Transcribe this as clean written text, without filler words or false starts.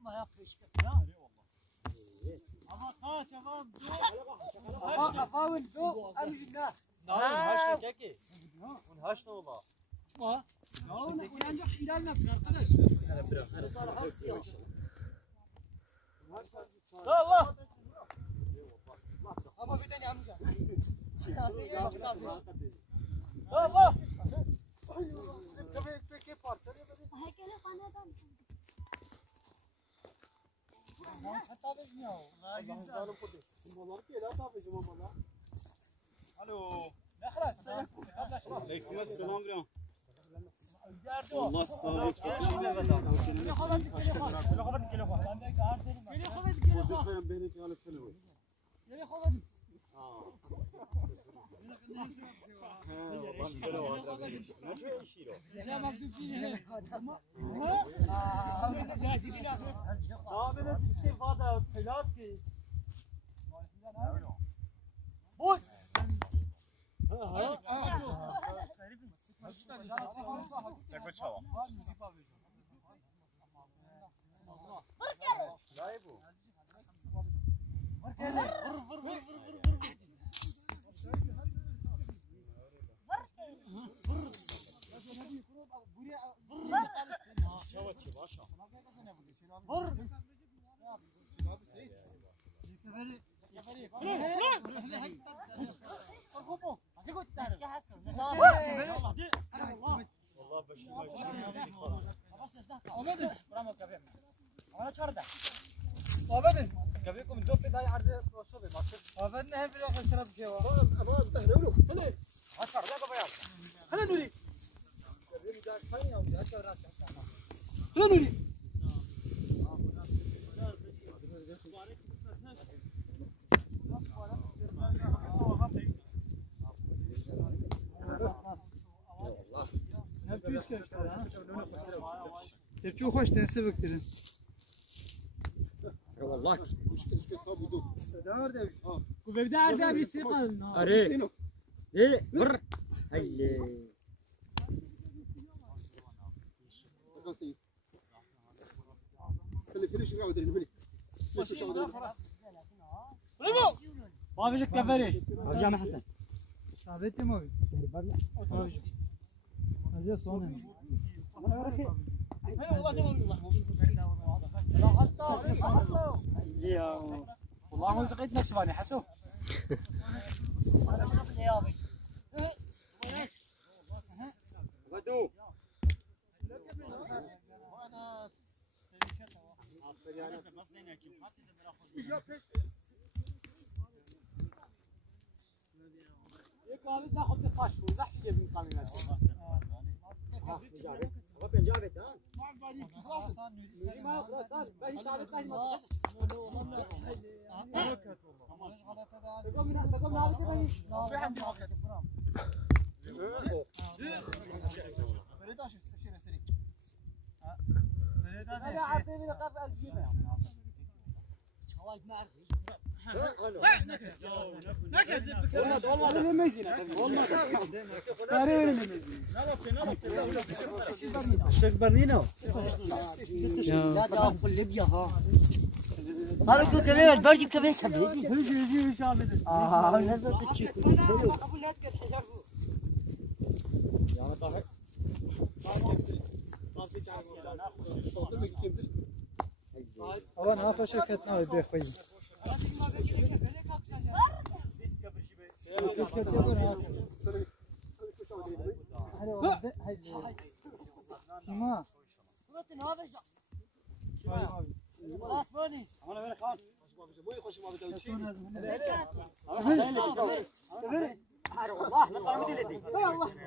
ما يقفش اما قاش افهم دو افهم دو امجنا هاش كيكي ونهاش والله ما وننجح خلالنا arkadaş الله ama bir tane amca الله kafayı peki parçalıyor هيكله خانه الو عليكم السلام برام والله تصاريك بينك على التلوي ترچو خوش تنسه بکترین والله دار ده وبدأ أرجع بيسيقل أري إيه بر هاي ما فيش كفري أرجع مع حسن ثابت ما بي هذا صون والله ما لقيت نشفاني حسو غدو يقال ناخذ نقاش وزح يجيب القانونات جابت ها ما راسل باهي تعرف باهي تقوم نعرف باهي انا عارفين لقب الجيمه شوايد ما اعرف الشيخ برنينو لا ده في ليبيا ها ما بيكون كمان البرج كمان كبيدي يجي ان شاء الله نزلت تشي انا ناقش كتنا بخوي شما خلاص بوني انا وين خالص مو يخش ما بدو شيء والله ما قال